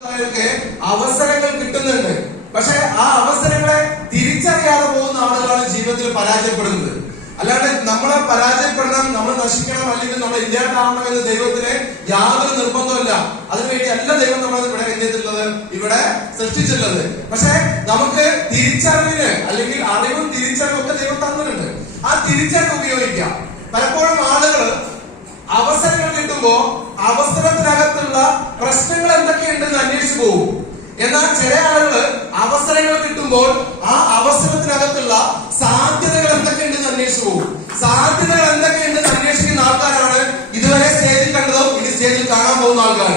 അവസരങ്ങൾ കിട്ടുന്നുണ്ട്. പക്ഷെ ആ അവസരങ്ങളെ തിരിച്ചറിയാതെ പോകുന്ന ആളുകളാണ് ജീവിതത്തിൽ പരാജയപ്പെടുന്നത്. അല്ലാണ്ട് നമ്മളെ പരാജയപ്പെടണം, നമ്മൾ നശിക്കണം, അല്ലെങ്കിൽ നമ്മൾ ഇല്ലാണ്ടാവണം എന്ന് ദൈവത്തിന് യാതൊരു നിർബന്ധമില്ല. അതിനുവേണ്ടി അല്ല ദൈവം നമ്മൾ ഇവിടെ എന്തിട്ടുള്ളത്, ഇവിടെ സൃഷ്ടിച്ചിട്ടുള്ളത്. പക്ഷെ നമുക്ക് തിരിച്ചറിവിന് അല്ലെങ്കിൽ അറിവും തിരിച്ചറിവും ഒക്കെ ദൈവം തന്നിട്ടുണ്ട്. ആ തിരിച്ചറിവ് ഉപയോഗിക്കാം. പലപ്പോഴും ആളുകൾ അവസരങ്ങൾ കിട്ടുമ്പോ അവസരത്തിനകത്തുള്ള പ്രശ്നങ്ങൾ എന്തൊക്കെയുണ്ടെന്ന് അന്വേഷിച്ചു പോകും. എന്നാൽ ചില ആളുകൾ അവസരങ്ങൾ കിട്ടുമ്പോൾ ആ അവസരത്തിനകത്തുള്ള സാധ്യതകൾ എന്തൊക്കെയുണ്ടെന്ന് അന്വേഷിച്ചു പോകും. സാധ്യതകൾ എന്തൊക്കെയുണ്ടെന്ന് അന്വേഷിക്കുന്ന ആൾക്കാരാണ് ഇതുവരെ സ്റ്റേജിൽ കണ്ടതോ ഇനി സ്റ്റേജിൽ കാണാൻ പോകുന്ന ആൾക്കാർ.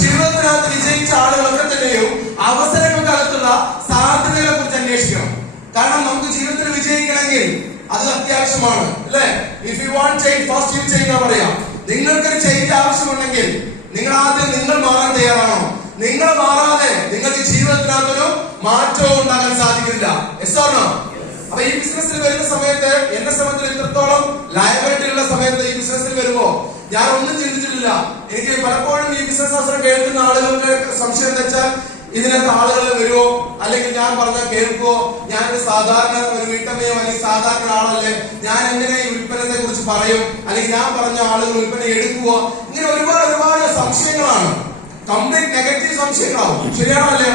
ജീവിതത്തിനകത്ത് വിജയിച്ച ആളുകളൊക്കെ തന്നെയും അവസരങ്ങൾക്കകത്തുള്ള സാധ്യതകളെ കുറിച്ച് അന്വേഷിക്കണം. കാരണം നമുക്ക് ജീവിതത്തിൽ വിജയിക്കണമെങ്കിൽ അത് അത്യാവശ്യമാണ്, അല്ലെ? If you want change first U change എന്ന് പറയാം. നിങ്ങൾക്കൊരു ചേഞ്ച് ആവശ്യമുണ്ടെങ്കിൽ നിങ്ങൾ ആദ്യം നിങ്ങൾ മാറാൻ തയ്യാറാണോ? നിങ്ങൾ മാറാതെ നിങ്ങൾക്ക് ജീവിതത്തിനകത്തൊരു മാറ്റവും ഉണ്ടാക്കാൻ സാധിക്കില്ല. അപ്പൊ ഈ ബിസിനസ്സിൽ വരുന്ന സമയത്ത് എന്നെ സംബന്ധിച്ച് എത്രത്തോളം ലയബിലിറ്റി ഉള്ള സമയത്ത് ഈ ബിസിനസ്സിൽ വരുമ്പോ ഞാൻ ഒന്നും ചിന്തിച്ചിട്ടില്ല. എനിക്ക് പലപ്പോഴും ഈ ബിസിനസ് അവസരം കേൾക്കുന്ന ആളുകൾക്ക് സംശയം എന്താ വെച്ചാൽ, ഇതിനകത്ത് ആളുകൾ വരുമോ, അല്ലെങ്കിൽ ഞാൻ പറഞ്ഞാൽ കേൾക്കുവോ, ഞാനൊരു സാധാരണ ഒരു വീട്ടമ്മയോ അല്ലെങ്കിൽ സാധാരണ ആളല്ലേ, ഞാൻ എങ്ങനെ ഈ ഉൽപ്പന്നത്തെ കുറിച്ച് പറയും, അല്ലെങ്കിൽ ഞാൻ പറഞ്ഞ ആളുകൾ ഉൽപ്പന്നം എടുക്കുവോ, ഇങ്ങനെ ഒരുപാട് സംശയങ്ങളാണ്. Complete negative സംശയങ്ങളാവും. ശരിയാണല്ലേ?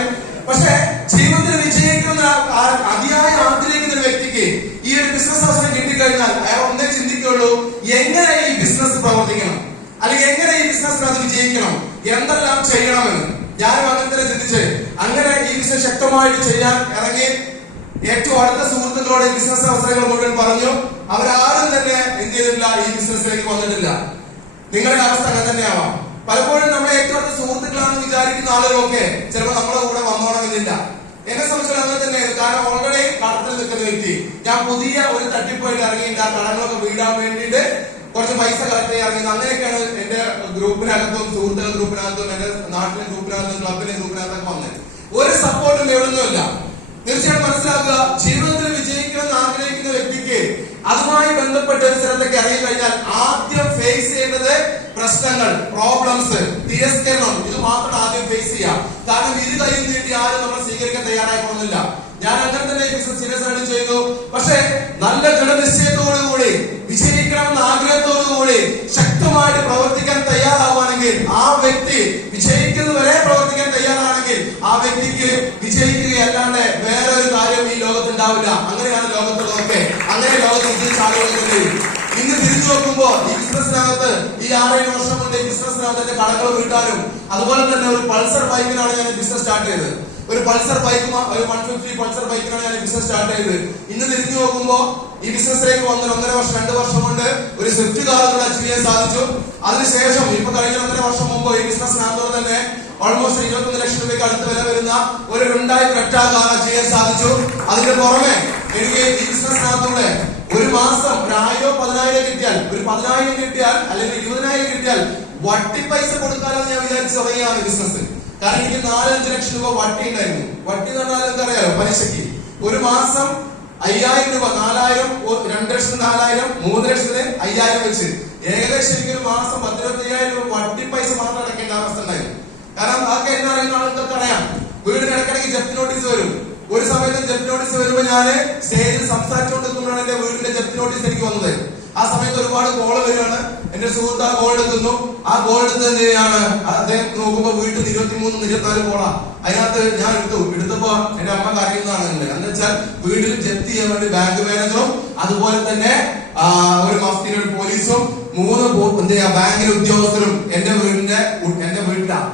പക്ഷെ ജീവിതത്തിൽ വിജയിക്കുന്ന അതിയായി ആഗ്രഹിക്കുന്ന ഒരു വ്യക്തിക്ക് ഈ ഒരു ബിസിനസ് അവസരം കിട്ടിക്കഴിഞ്ഞാൽ അയാൾ ഒന്നേ ചിന്തിക്കുള്ളൂ, എങ്ങനെ ഈ ബിസിനസ് പ്രവർത്തിക്കണം, അല്ലെങ്കിൽ എങ്ങനെ ഈ ബിസിനസ്സിനകത്ത് വിജയിക്കണം, എന്തെല്ലാം ചെയ്യണമെന്ന്. ഞാനും അങ്ങനെ തന്നെ ചിന്തിച്ച് അങ്ങനെ ഈ ബിസിനസ് ശക്തമായിട്ട് ചെയ്യാൻ ഇറങ്ങി. ഏറ്റവും അടുത്ത സുഹൃത്തുക്കളോട് ഈ ബിസിനസ് അവസരങ്ങൾ മുഴുവൻ പറഞ്ഞു. അവരാരും തന്നെ എന്ത് ചെയ്തിട്ടില്ല, ഈ ബിസിനസ്സിലേക്ക് വന്നിട്ടില്ല. നിങ്ങളുടെ അവസ്ഥ അങ്ങനെ തന്നെയാവാം. പലപ്പോഴും നമ്മളെ ഏറ്റവും അടുത്ത സുഹൃത്തുക്കളാണെന്ന് വിചാരിക്കുന്ന ആളുകളൊക്കെ ചിലപ്പോൾ നമ്മളെ കൂടെ വന്നോണമെന്നില്ല. എന്നെ സംബന്ധിച്ചാൽ അങ്ങനെ തന്നെയായിരുന്നു. കാരണം ഓൾറെഡി കടത്തിൽ നിൽക്കുന്ന വ്യക്തി, ഞാൻ പുതിയ ഒരു തട്ടിപ്പായിട്ട് ഇറങ്ങിയിട്ട് ആ കടങ്ങളൊക്കെ വീടാൻ വേണ്ടിയിട്ട് കുറച്ച് പൈസ കളക്ട് ചെയ്യാൻ ഇറങ്ങി. അങ്ങനെയൊക്കെയാണ് എന്റെ ഗ്രൂപ്പിനകത്തും സുഹൃത്തുക്കളുടെ ഗ്രൂപ്പിനകത്തും എന്റെ നാട്ടിലെ ഗ്രൂപ്പിനകത്തും ക്ലബിലെ ഗ്രൂപ്പിനകത്തൊക്കെ വന്നത്. ഒരു സപ്പോർട്ടും എവിടുന്നുമില്ല. തീർച്ചയായിട്ടും മനസ്സിലാക്കുക, ജീവിതത്തിൽ വിജയിക്കണമെന്ന് ആഗ്രഹിക്കുന്ന വ്യക്തിക്ക് അതുമായി ബന്ധപ്പെട്ട ഒരു സ്ഥലത്തേക്ക് ഇറങ്ങി കഴിഞ്ഞാൽ ആദ്യം ഫേസ് ചെയ്യേണ്ടത് പ്രശ്നങ്ങൾ, പ്രോബ്ലംസ്, തിരസ്കരണം, ഇത് മാത്രം ആദ്യം ഫേസ് ചെയ്യാം. കാരണം ഇരു കൈ നീട്ടി ആരും നമ്മൾ സ്വീകരിക്കാൻ തയ്യാറായിക്കൊള്ളുന്നില്ല. ഞാൻ അങ്ങനെ തന്നെ ബിസിനസ് സീരിയസ് ആയിട്ട് ചെയ്തു. പക്ഷെ നല്ല ദൃഢനിശ്ചയത്തോടുകൂടി വിജയിക്കണമെന്ന ആഗ്രഹത്തോടുകൂടി ശക്തമായിട്ട് പ്രവർത്തിക്കാൻ തയ്യാറാവുകയാണെങ്കിൽ, ആ വ്യക്തി വിജയിക്കുന്നവരെ പ്രവർത്തിക്കാൻ തയ്യാറാണെങ്കിൽ ആ വ്യക്തിക്ക് വിജയിക്കുകയല്ലാണ്ട് വേറെ ഒരു കാര്യം ഈ ലോകത്തുണ്ടാവില്ല. അങ്ങനെയാണ് ലോകത്തുള്ളതൊക്കെ. അങ്ങനെ ലോകത്ത് വിജയിച്ച ആളുകളൊക്കെ ഇന്ന് തിരിച്ചു നോക്കുമ്പോ ഈ ബിസിനസ്സിനകത്ത് ഈ 6-7 വർഷം കൊണ്ട് ഈ ബിസിനസ്സിനകത്ത് എന്റെ കടകൾ വീട്ടാനും, അതുപോലെ തന്നെ ഒരു പൾസർ ബൈക്കിനാണ് ഞാൻ ബിസിനസ് സ്റ്റാർട്ട് ചെയ്തത്. ഒരു പൾസർ ബൈക്ക്, ഒരു 150 പൾസർ ബൈക്കിനാണ് ഞാൻ ബിസിനസ് സ്റ്റാർട്ട് ചെയ്തത്. ഇന്ന് തിരിഞ്ഞു നോക്കുമ്പോ ഈ ബിസിനസ്സിലേക്ക് വന്ന 1.5 വർഷം 2 വർഷം കൊണ്ട് ഒരു സ്വിഫ്റ്റ് കാർ കൂടെ അച്ചീവ് ചെയ്യാൻ സാധിച്ചു. അതിനുശേഷം ഇപ്പൊ കഴിഞ്ഞ 1.5 വർഷം മുമ്പ് ഈ ബിസിനസ്സിനകത്ത് തന്നെ ഓൾമോസ്റ്റ് 21 ലക്ഷം രൂപയ്ക്ക് അടുത്ത് വില വരുന്ന ഒരു Hyundai Creta കാർ ചെയ്യാൻ സാധിച്ചു. അതിന്റെ പുറമെ എനിക്ക് ഈ ബിസിനസ്സിനകത്തൂടെ ഒരു മാസം 1000-10,000 കിട്ടിയാൽ, ഒരു 10,000 കിട്ടിയാൽ അല്ലെങ്കിൽ 20,000 കിട്ടിയാൽ വട്ടി പൈസ കൊടുക്കാനെന്ന് ഞാൻ വിചാരിച്ചു തുടങ്ങിയാണ് ബിസിനസ്. കാരണം എനിക്ക് 4-5 ലക്ഷം രൂപ വട്ടി ഉണ്ടായിരുന്നു. വട്ടി എന്ന് പറഞ്ഞാൽ എന്തറിയാലോ, പലിശക്ക്. ഒരു മാസം 5,000 രൂപ, 4,000, 2 ലക്ഷത്തിന് 4,000, 3 ലക്ഷത്തിന് 5,000 വെച്ച് ഏകദേശം എനിക്കൊരു മാസം 10-15,000 രൂപ വട്ടി പൈസ മാത്രം അടക്കേണ്ട അവസ്ഥ ഉണ്ടായിരുന്നു. കാരണം അതൊക്കെ എന്നെ അറിയുന്ന ആൾക്കൊക്കെ അറിയാം. വീടിന് ഇടയ്ക്കിടയ്ക്ക് ജപ്തി നോട്ടീസ് വരും. ഒരു സമയത്ത് ജപ്തി നോട്ടീസ് വരുമ്പോ ഞാൻ സ്റ്റേജിൽ സംസാരിച്ചുകൊണ്ടിരിക്കുമ്പോഴാണ് എന്റെ വീടിന്റെ ജപ്തി നോട്ടീസ് എനിക്ക് വന്നത്. ആ സമയത്ത് ഒരുപാട് കോള് വരികയാണ്. എന്റെ സുഹൃത്ത് ആ കോൾ എടുക്കുന്നു. ആ കോൾ എടുത്തത് എന്തിനാണ്, അദ്ദേഹം നോക്കുമ്പോ വീട്ടിൽ 23-24 കോളാ. അതിനകത്ത് ഞാൻ എടുത്തപ്പോ എന്റെ അമ്മ കരയുന്നതാണ്. എന്ന് വെച്ചാൽ വീട്ടിൽ ജപ്തി ചെയ്യാൻ വേണ്ടി ബാങ്ക് മാനേജറും അതുപോലെ തന്നെ ഒരു മഫ്തിയിലെ ഒരു പോലീസും 3 ബാങ്കിലെ ഉദ്യോഗസ്ഥരും എന്റെ വീട്ടിലാണ്.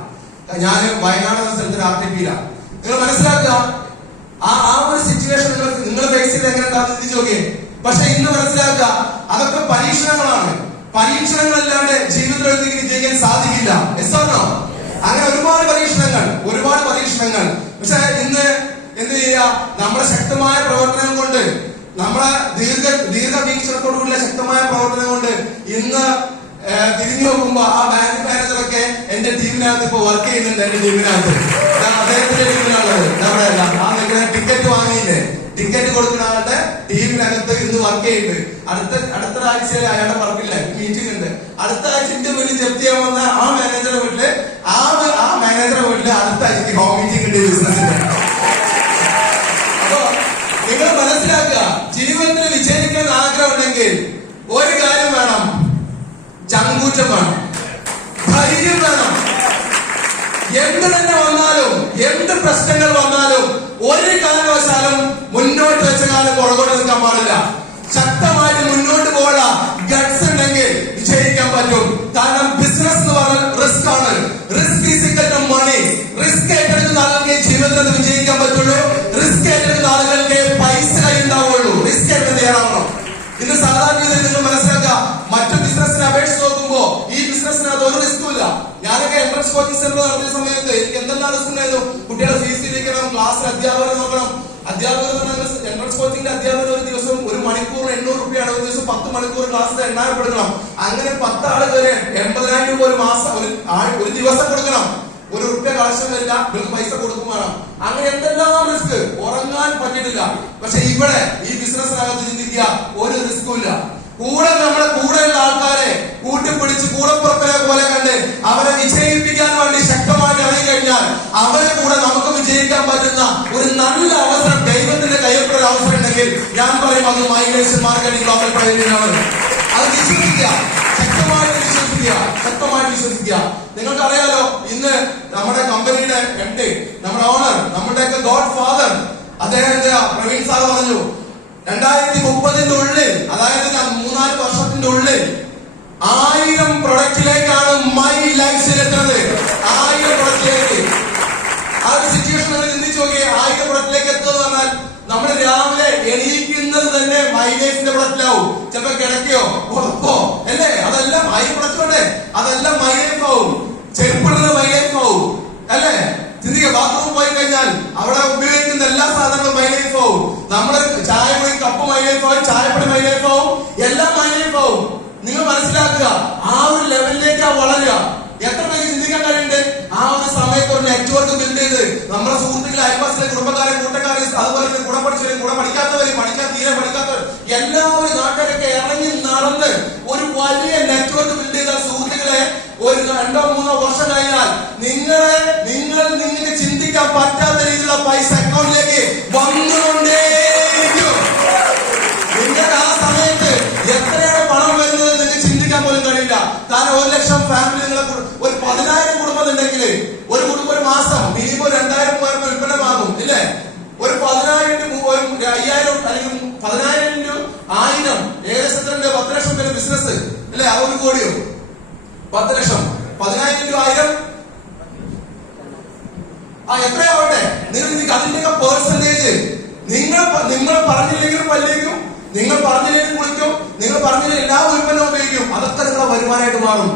ഞാൻ വയനാട് എന്ന സ്ഥലത്ത് RTP-യിലാണ്. നിങ്ങൾ മനസ്സിലാക്കുക, ആ ഒരു സിറ്റുവേഷൻ നിങ്ങൾ ഫേസ് ചെയ്ത് എങ്ങനെ ചിന്തിച്ചു നോക്കിയേ. പക്ഷെ ഇന്ന് മനസ്സിലാക്കുക, അതൊക്കെ പരീക്ഷണങ്ങളാണ്. പരീക്ഷണങ്ങളല്ലാണ്ട് ജീവിതത്തിൽ വിജയിക്കാൻ സാധിക്കില്ല. അങ്ങനെ ഒരുപാട് പരീക്ഷണങ്ങൾ. പക്ഷെ ഇന്ന് എന്ത് ചെയ്യുക, നമ്മുടെ ശക്തമായ പ്രവർത്തനം കൊണ്ട്, നമ്മളെ ദീർഘവീക്ഷണത്തോടുകൂടിയ ശക്തമായ പ്രവർത്തനം കൊണ്ട് ഇന്ന് തിരിഞ്ഞു നോക്കുമ്പോ ആ ബാങ്ക് മാനേജറൊക്കെ എന്റെ ടീമിനകത്ത് ഇപ്പൊ വർക്ക് ചെയ്യുന്നുണ്ട്. എന്റെ ടീമിനകത്ത് അദ്ദേഹത്തിന്റെ ടീമിനാണുള്ളത്. നമ്മുടെ ടിക്കറ്റ് വാങ്ങിയില്ലേ, ടിക്കറ്റ് കൊടുക്കുന്ന ആളുടെ ടീമിനകത്ത് ഇന്ന് വർക്ക് ചെയ്യുന്നുണ്ട്. അടുത്ത ആഴ്ചയിൽ അയാളുടെ വർക്കില്ല, മീറ്റിംഗ് ഉണ്ട്. അടുത്ത ആഴ്ച ഇന്റർവ്യൂവിൽ ജപ്തി ചെയ്യാൻ വന്ന ആ മാനേജറുടെ വീട്ടില് ആ മാനേജറുടെ വീട്ടില് അടുത്ത ആഴ്ചക്ക് ഹോം മീറ്റിംഗ് ഉണ്ട് ബിസിനസിന്റെ. അപ്പോ നിങ്ങൾ മനസ്സിലാക്കുക, ജീവിതത്തിൽ വിജയിക്കാൻ ആഗ്രഹം ഉണ്ടെങ്കിൽ ഒരു കാര്യം വേണം, ചങ്കൂറ്റം വേണം, ധൈര്യം വേണം. എന്ത് തന്നെ വന്നാലും, എന്ത് പ്രശ്നങ്ങൾ വന്നാലും ഒരു കാരണവശാലും മുന്നോട്ട് വെച്ച കാലം പുറകോട്ട് നിൽക്കാൻ പാടില്ല. ശക്തമായിട്ട് മുന്നോട്ട് പോകാനുള്ള ഗട്സ് ഉണ്ടെങ്കിൽ വിജയിക്കാൻ പറ്റും. കാരണം ബിസിനസ് എന്ന് പറഞ്ഞാൽ റിസ്ക് ആണ്. Risk is equal to money. Risk ഏറ്റെടുക്കുന്ന ആളുകൾക്ക് ജീവിതത്തിൽ വിജയിക്കാൻ പറ്റുള്ളൂ. റിസ്ക് ഏറ്റെടുക്കുന്ന ആളുകൾക്ക് പൈസ കയ്യുണ്ടാവുള്ളൂ. റിസ്ക് എടുത്ത് തയ്യാറാവണം. ഇന്ന് സാധാരണ നിങ്ങൾ മനസ്സിലാക്കുക, മറ്റു ബിസിനസിനെ അപേക്ഷിച്ച് നോക്കുമ്പോ ഈ ബിസിനസ്സിനകത്ത് ഒരു റിസ്കും ഇല്ല. ഞാനൊക്കെ എൻട്രൻസ് കോച്ചിങ് സെന്റർ നടത്തിയ സമയത്ത് എനിക്ക് എന്തെല്ലാം റിസ്ക് ഉണ്ടായിരുന്നു. കുട്ടികളെ ഫീസ് ഇരിക്കണം, ക്ലാസ്സിൽ അധ്യാപകരെ നോക്കണം. അധ്യാപകർ എൻട്രൻസ് കോച്ചിങ്ങിന്റെ അധ്യാപകർ ഒരു ദിവസം 1 മണിക്കൂർ 800 രൂപയാണ്. ഒരു ദിവസം 10 മണിക്കൂർ ക്ലാസ്സിൽ 8000 കൊടുക്കണം. അങ്ങനെ 10 ആള് വരെ 80,000 രൂപ ഒരു മാസം ഒരു ദിവസം കൊടുക്കണം. ₹1 കളക്ഷൻ വരില്ല, ഇവർക്ക് പൈസ കൊടുക്കും വേണം. അങ്ങനെ എന്തെല്ലാം റിസ്ക്, ഉറങ്ങാൻ പറ്റിയിട്ടില്ല. പക്ഷെ ഇവിടെ ഈ ബിസിനസ്സിനകത്ത് ചിന്തിക്കുക, ഒരു റിസ്കും ഇല്ല. നമ്മളെ കൂടെയുള്ള ആൾക്കാരെ കൂട്ടിപ്പിടിച്ച് കൂടപ്പുറപ്പിനെ പോലെ കണ്ട് അവരെ വിജയിപ്പിക്കാൻ വേണ്ടി ശക്തമായിട്ട് ഇറങ്ങി കഴിഞ്ഞാൽ അവരെ കൂടെ നമുക്ക് വിജയിക്കാൻ പറ്റുന്ന ഒരു നല്ല അവസരം ദൈവത്തിന്റെ കയ്യിലുള്ള അവസരം ഉണ്ടെങ്കിൽ ഞാൻ പറയും അത് മൈഗ്രേഷൻ മാർക്കറ്റിംഗ് ഗ്ലോബൽ പ്രൈവറ്റിനാണ്. അത് വിശ്വസിക്കുക, ശക്തമായിട്ട് വിശ്വസിക്കുക. നിങ്ങൾക്ക് അറിയാലോ, ഇന്ന് നമ്മുടെ കമ്പനിയുടെ MD, നമ്മുടെ ഓണർ, നമ്മുടെയൊക്കെ ഗോഡ് ഫാദർ, അദ്ദേഹത്തിന്റെ പ്രവീൺ സാർ പറഞ്ഞു 2030 ഉള്ളിൽ, അതായത് 3-4 വർഷത്തിന്റെ ഉള്ളിൽ 1000 പ്രൊഡക്റ്റിലേക്കാണ് മൈ ലൈഫ് സ്റ്റൈൽ എത്തുന്നത്. 1000 പ്രൊഡക്റ്റിലേക്ക്. ആ ഒരു സിറ്റുവേഷൻ നിങ്ങൾ ചിന്തിച്ചു നോക്കിയേ. 1000 പ്രൊഡക്റ്റിലേക്ക് എത്തുക എന്ന് പറഞ്ഞാൽ നമ്മൾ രാവിലെ എണീക്കുന്നത് തന്നെ മൈ ലൈഫിന്റെ പ്രൊഡക്റ്റിലാവും. ചിലപ്പോ കിടക്കയോ ഉറപ്പോ അല്ലേ, അതെല്ലാം 1000 പ്രൊഡക്റ്റ് ഉണ്ട്. അതെല്ലാം മൈ ലൈഫ് ആവും. ചെരുപ്പിടുന്ന മൈ ലൈഫ് ആവും അല്ലേ. ചിന്തിക്കുക, ബാത്റൂമിൽ പോയി കഴിഞ്ഞാൽ അവിടെ ഉപയോഗിക്കുന്ന എല്ലാ സാധനങ്ങളും മൈ ലൈഫ് ആവും. നമ്മള് ചായ പോയി കപ്പ് മൈ ലൈഫ് ആവും, ചായപ്പൊടി മൈ ലൈഫ് ആവും, എല്ലാം മൈ ലൈഫ് ആവും. നിങ്ങൾ മനസ്സിലാക്കുക, ആ ഒരു ലെവലിലേക്കാ വളരുക. എത്ര പേര് ചിന്തിക്കാൻ കഴിയുന്നുണ്ട്? ആ ഒരു സമയത്ത് ഒരു നെറ്റ്വർക്ക് ബിൽഡ് ചെയ്ത് നമ്മുടെ സുഹൃത്തുക്കളെ, അയൽവാസികളെ, കുടുംബക്കാരെ, കൂട്ടക്കാരെ, അതുപോലെ തന്നെ കൂടെ പഠിച്ചവരും കൂടെ പഠിക്കാത്തവരും തീരെ പഠിക്കാത്തവർ എല്ലാവരും നാട്ടുകാരൊക്കെ ഇറങ്ങി നടന്ന് ഒരു വലിയ നെറ്റ്വർക്ക് ബിൽഡ് ചെയ്ത സുഹൃത്തുക്കളെ ഒരു 2-3 വർഷം കഴിഞ്ഞാൽ നിങ്ങൾക്ക് ചിന്തിക്കാൻ പറ്റാത്ത രീതിയിലുള്ള പൈസ അക്കൗണ്ടിലേക്ക് വന്നുകൊണ്ടേയിരിക്കും. നിങ്ങൾ ആ സമയത്ത് എത്രയാണ് പണം വരുന്നത് നിങ്ങൾക്ക് ചിന്തിക്കാൻ പോലും കഴിയില്ല. കാരണം 1 ലക്ഷം ഫാമിലി, നിങ്ങളെ ഒരു 10,000 കുടുംബം ഉണ്ടെങ്കിൽ ഒരു കുടുംബം ഒരു മാസം മിനിമം 2,000 പേർക്ക് ഉൽപ്പന്നം വാങ്ങും ഇല്ലേ. ഒരു 10,000 5,000 അല്ലെങ്കിൽ 10,000 1000 ഏകദേശം 10 ലക്ഷം പേര് ബിസിനസ് അല്ലെ. ആ 1 കോടിയോ 10 ലക്ഷം 10,000 1000 എത്രയാവട്ടെ, നിങ്ങൾ അതിന്റെയൊക്കെ പേഴ്സന്റേജ് നിങ്ങൾ പറഞ്ഞില്ലെങ്കിലും പല്ലേക്കും, നിങ്ങൾ പറഞ്ഞില്ലെങ്കിൽ കുളിക്കും, നിങ്ങൾ പറഞ്ഞില്ലെങ്കിൽ എല്ലാ ഉൽപ്പന്നവും ഉപയോഗിക്കും. അതൊക്കെ നിങ്ങളെ വരുമാനമായിട്ട് മാറും.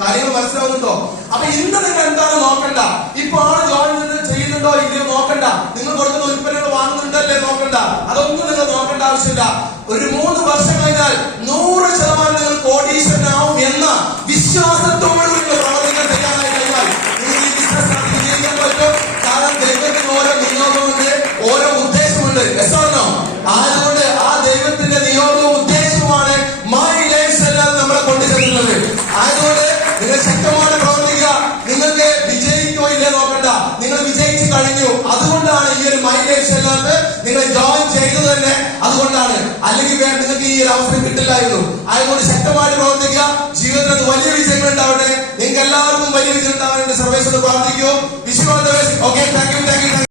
കാര്യങ്ങൾ മനസ്സിലാവുന്നുണ്ടോ? അപ്പൊ ഇന്ന് നിങ്ങൾ എന്താണ് നോക്കണ്ട, ഇപ്പൊ ആള് ജോയിൻ ചെയ്യുന്നുണ്ടോ ഇല്ലയോ നോക്കണ്ട, നിങ്ങൾ കൊടുക്കുന്ന ഉൽപ്പന്നങ്ങൾ വാങ്ങുന്നുണ്ടല്ലേ നോക്കണ്ട. അതൊന്നും നിങ്ങൾ നോക്കേണ്ട ആവശ്യമില്ല. ഒരു 3 വർഷം കഴിഞ്ഞാൽ 100% നിങ്ങൾ കോടീശ്വരനാവും എന്ന വിശ്വാസത്തോട് നിങ്ങൾ പ്രവർത്തിക്കാൻ തയ്യാറായി കഴിഞ്ഞാൽ നിങ്ങൾ ഈ ബിസിനസ് വിജയിക്കാൻ പറ്റും. കാരണം ദൈവത്തിന് ഓരോ നിയോഗമുണ്ട്, ഓരോ ഉദ്ദേശമുണ്ട്. അതുകൊണ്ട് ആ ദൈവത്തിന്റെ നിയോഗവും ഉദ്ദേശവുമാണ് മൈ ലൈഫ് സ്റ്റൈൽ നമ്മളെ കൊണ്ടുചെല്ലുന്നത്. ആയതുകൊണ്ട് നിങ്ങൾ ശക്തമായി പ്രവർത്തിക്കുക. നിങ്ങൾക്ക് വിജയിക്കോ ഇല്ലേ നോക്കണ്ട, നിങ്ങൾ വിജയിച്ചു കഴിഞ്ഞു. അതുകൊണ്ടാണ് ഈ ഒരു മൈ ലൈഫ് സ്റ്റൈലിനകത്ത് നിങ്ങൾ ജോയിൻ ചെയ്തത് തന്നെ. അതുകൊണ്ടാണ്, അല്ലെങ്കിൽ നിങ്ങൾക്ക് ഈ ഒരു അവസരം കിട്ടില്ലായിരുന്നു. അതുകൊണ്ട് ശക്തമായിട്ട് പ്രവർത്തിക്കുക. ജീവിതത്തിൽ വലിയ വിജയങ്ങൾ ഉണ്ടാവട്ടെ. നിങ്ങൾക്ക് എല്ലാവർക്കും വലിയ വിജയം ഉണ്ടാവാൻ വേണ്ടി സർവേശ്വരൻ പ്രാർത്ഥിക്കൂ. വിശ്വാസ